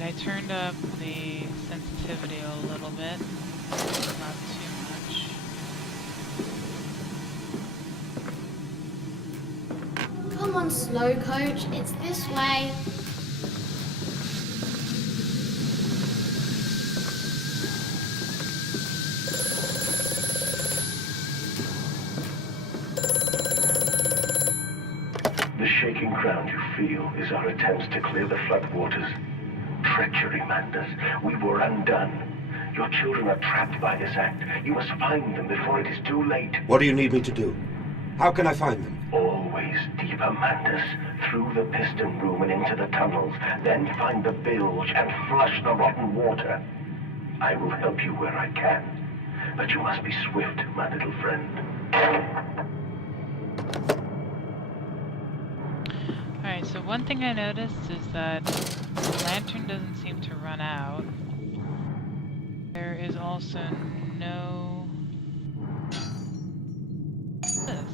Alright, I turned up the sensitivity a little bit. Not too much. Come on, slow coach. It's this way. The shaking ground you feel is our attempts to clear the floodwaters. Treachery, Mandus. We were undone. Your children are trapped by this act. You must find them before it is too late. What do you need me to do? How can I find them? Always deeper, Mandus. Through the piston room and into the tunnels. Then find the bilge and flush the rotten water. I will help you where I can. But you must be swift, my little friend. Alright, so one thing I noticed is that the lantern doesn't seem to run out. There is also no... this.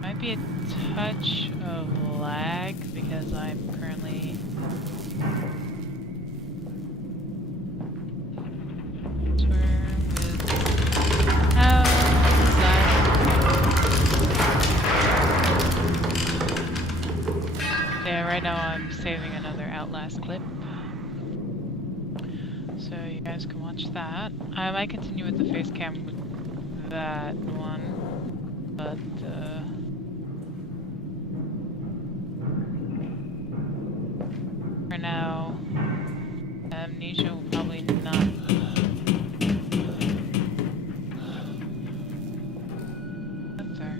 Might be a touch of lag because I'm currently yeah, right now I'm saving another Outlast clip. So you guys can watch that. I might continue with the face cam with that one, but for now, Amnesia will probably not. That's her.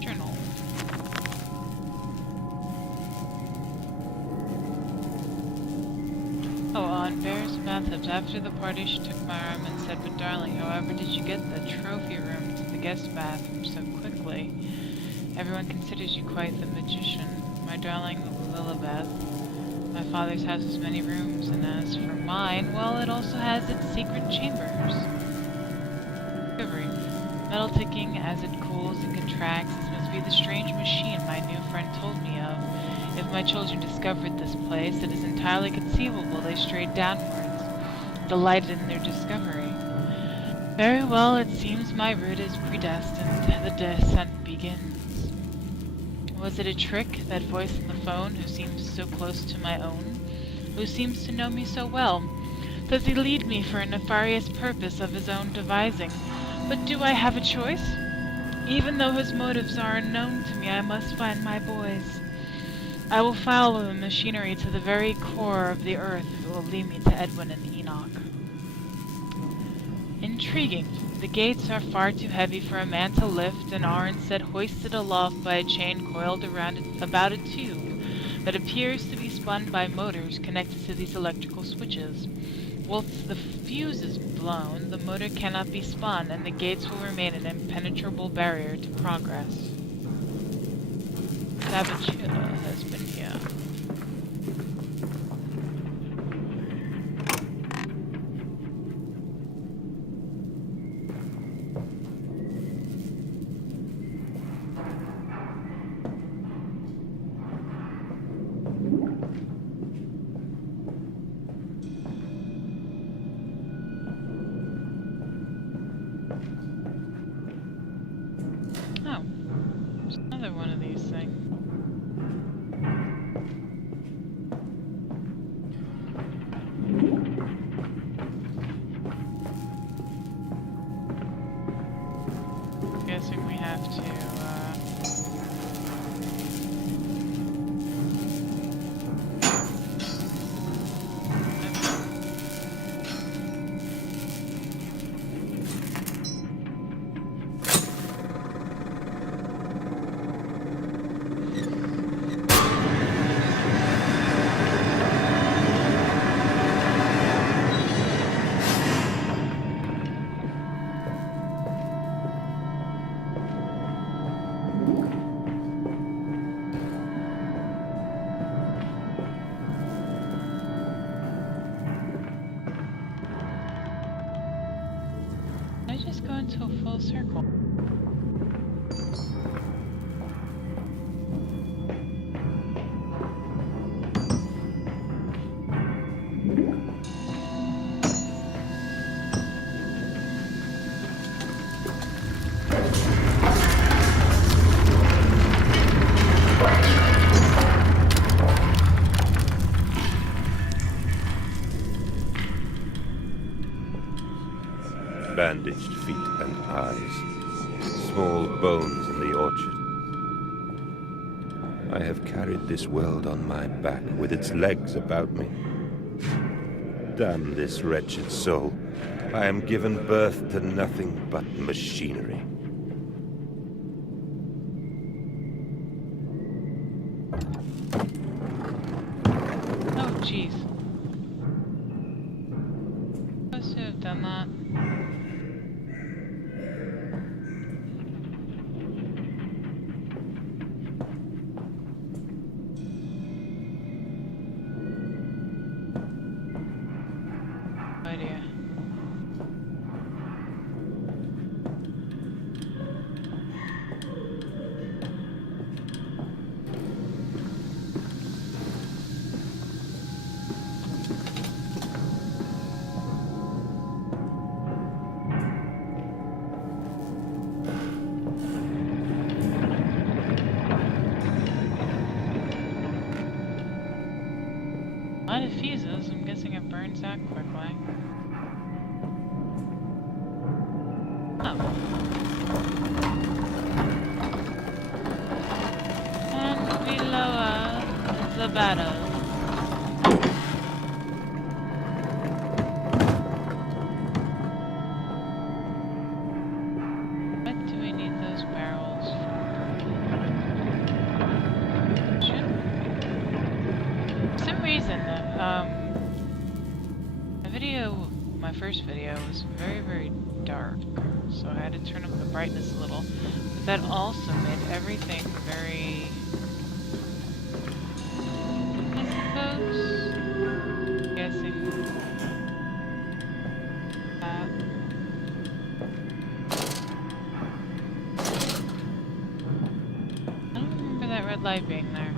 Journal. Oh, on Bear's bathtubs. After the party, she took my arm and said, "But darling, however did you get the trophy room to the guest bathroom so quickly? Everyone considers you quite the magician. My darling Lilibeth, my father's house has many rooms, and as for mine, well, it also has its secret chambers." Discovery. Metal ticking as it cools and contracts. This must be the strange machine my new friend told me of. If my children discovered this place, it is entirely conceivable they strayed downwards, delighted in their discovery. Very well, it seems my route is predestined. The descent begins. Was it a trick, that voice on the phone who seems so close to my own? Who seems to know me so well? Does he lead me for a nefarious purpose of his own devising? But do I have a choice? Even though his motives are unknown to me, I must find my boys. I will follow the machinery to the very core of the earth if it will lead me to Edwin and Enoch. Intriguing. The gates are far too heavy for a man to lift and are instead hoisted aloft by a chain coiled around about a tube that appears to be spun by motors connected to these electrical switches. Whilst the fuse is blown, the motor cannot be spun, and the gates will remain an impenetrable barrier to progress. Sabachilla has been here. Oh, there's another one of these things. Guessing we have to, into a full circle. Bandaged feet and eyes. Small bones in the orchard. I have carried this world on my back with its legs about me. Damn this wretched soul. I am given birth to nothing but machinery. Oh, jeez. Supposed to have done that. Idea. A lot of fuses. I'm guessing it burns out quickly. Oh. And we lower the battle. What do we need those barrels for? For some reason, the video, my first video, was very, very dark, so I had to turn up the brightness a little. But that also made everything very, I suppose, guessing that. I don't remember that red light being there.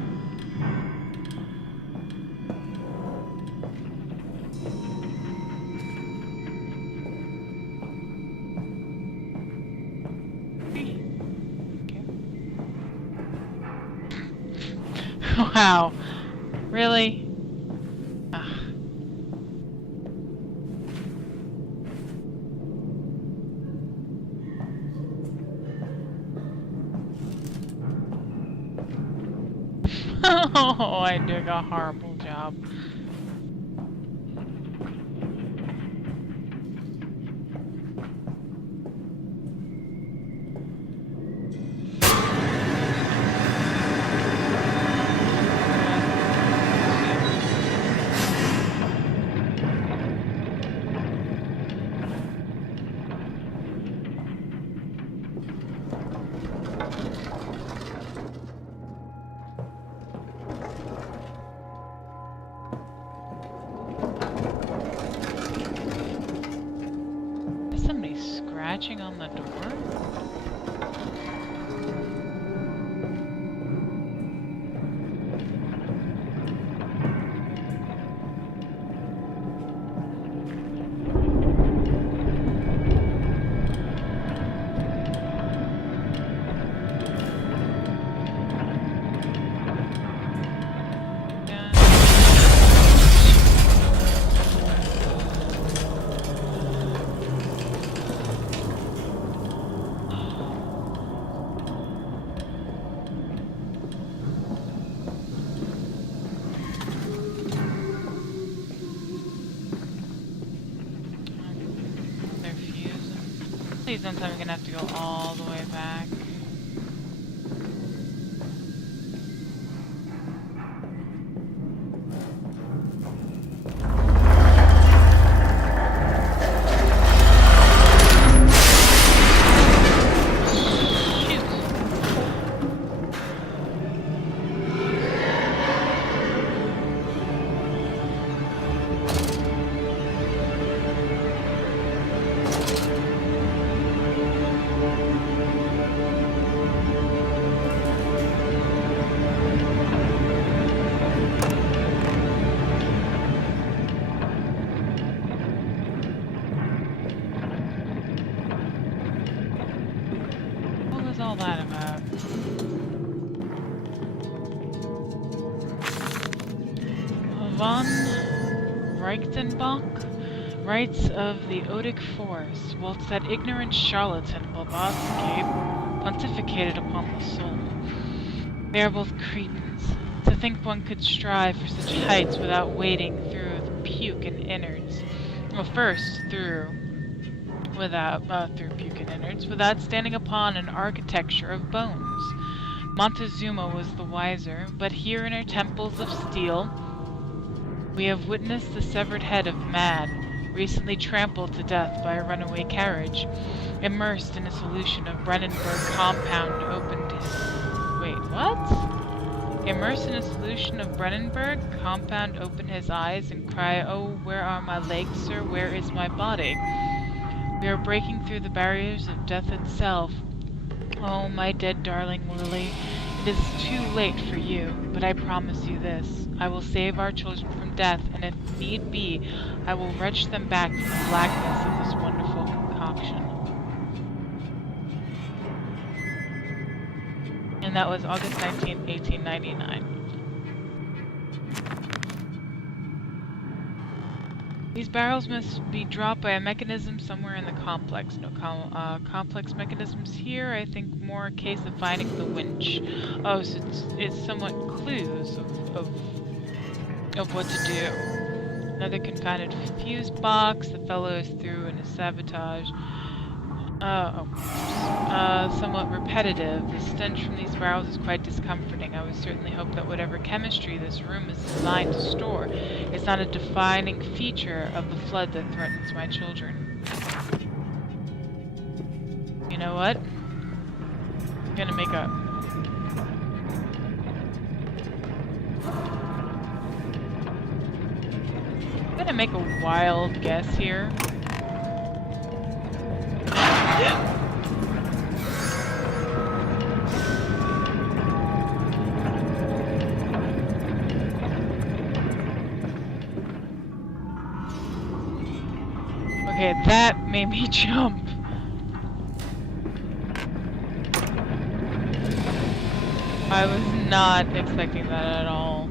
Wow. Really? Ugh. Oh, I did a horrible job. Scratching on the door? Please don't tell me I'm gonna have to go all the way back. Von Reichenbach writes of the Odic Forest, whilst that ignorant charlatan Blavatsky pontificated upon the soul. They are both cretins. To think one could strive for such heights without wading through the puke and innards. Well, first through puke and innards, without standing upon an architecture of bones. Montezuma was the wiser, but here in our temples of steel, we have witnessed the severed head of man, recently trampled to death by a runaway carriage, immersed in a solution of Brennenburg compound opened his... Wait, what? Immersed in a solution of Brennenburg compound opened his eyes and cry, "Oh, where are my legs, sir? Where is my body?" We are breaking through the barriers of death itself. Oh, my dead darling Lily, it is too late for you, but I promise you this. I will save our children from death, and if need be, I will wrench them back from the blackness of this wonderful concoction. And that was August 19th, 1899. These barrels must be dropped by a mechanism somewhere in the complex. No complex mechanisms here. I think more a case of finding the winch. Oh, so it's somewhat clues of what to do. Another confounded fuse box. The fellow is through in his sabotage. Somewhat repetitive. The stench from these barrels is quite discomforting. I would certainly hope that whatever chemistry this room is designed to store is not a defining feature of the flood that threatens my children. You know what? I'm gonna make a wild guess here. Okay, that made me jump. I was not expecting that at all.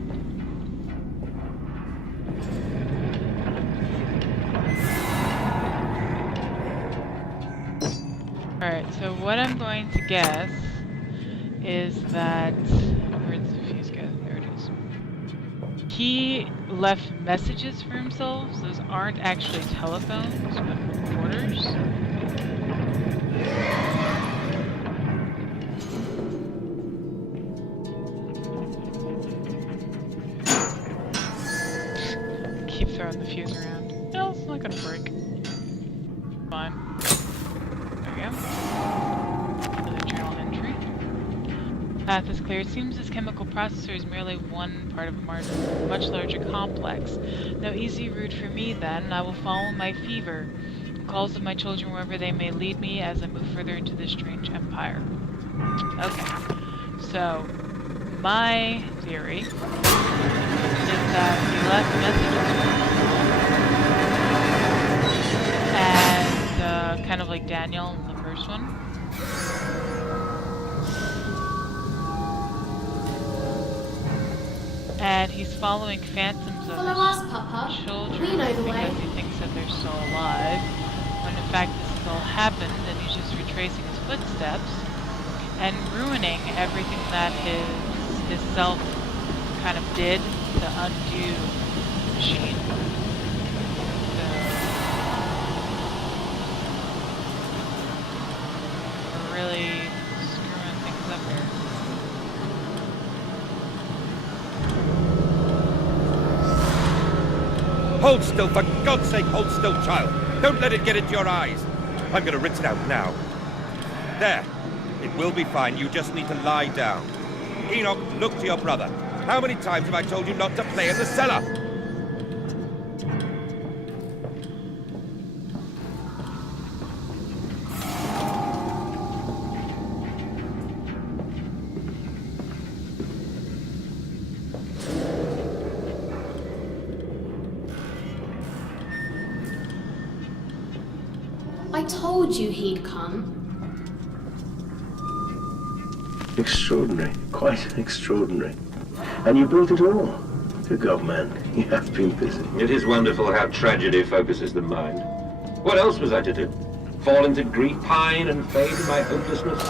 Alright, so what I'm going to guess is that... Where's the fuse go? There it is. He left messages for himself. Those aren't actually telephones, but recorders. Keep throwing the fuse around. No, it's not gonna break. Fine. There we go. Another journal entry. Path is clear. It seems this chemical processor is merely one part of a much larger complex. No easy route for me, then. I will follow my fever, the calls of my children wherever they may lead me as I move further into this strange empire. Okay. So, my theory is that he left messages and kind of like Daniel in the first one. And he's following phantoms of his children because he thinks that they're still alive, when in fact this has all happened and he's just retracing his footsteps and ruining everything that his self kind of did to undo the machine. So we're really screwing things up here. Hold still, for God's sake, hold still, child. Don't let it get into your eyes. I'm gonna rinse it out now. There. It will be fine. You just need to lie down. Enoch, look to your brother. How many times have I told you not to play in the cellar? I told you he'd come. Extraordinary. Quite extraordinary. And you built it all. Good God, man. You have been busy. It is wonderful how tragedy focuses the mind. What else was I to do? Fall into grief, pine and fade in my hopelessness?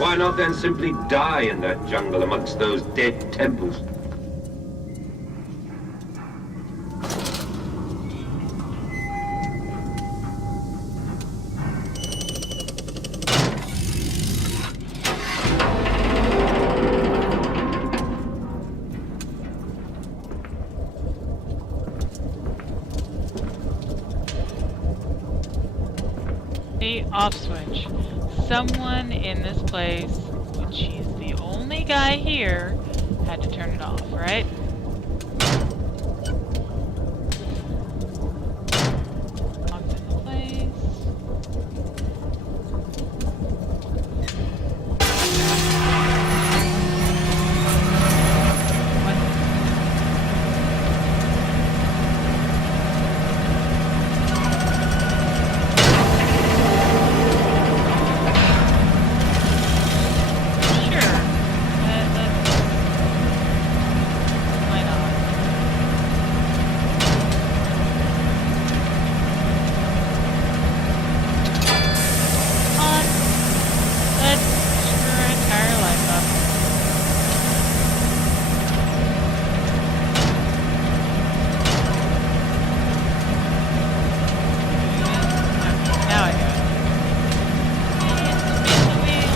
Why not then simply die in that jungle amongst those dead temples? The off switch. Someone in this place, which he's the only guy here, had to turn it off, right? Locked into place. What? Why not? Let's screw our entire life up. Now I do it. Spin the wheel.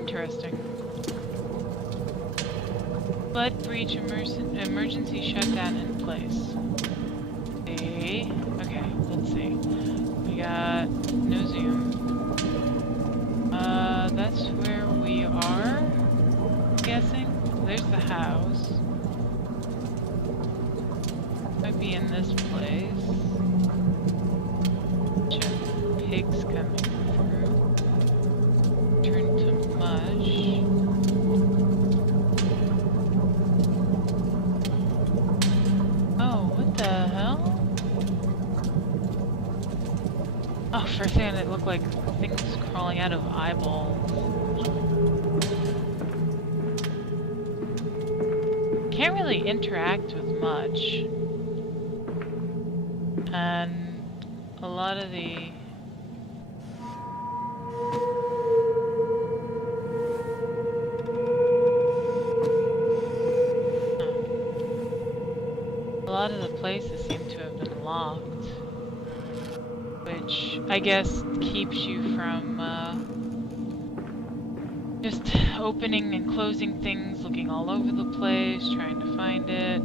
Interesting. Flood breach emergency shutdown in place. Okay, let's see. We got no zoom. That's where we are, I'm guessing. There's the house. Might be in this place. Bunch of pigs coming through. Turn to mush. Oh, what the hell? Oh, for a second it looked like things crawling out of eyeballs. Can't really interact with much. And a lot of the... A lot of the places seem to have been locked, which I guess keeps you from just opening and closing things, looking all over the place, trying to find it.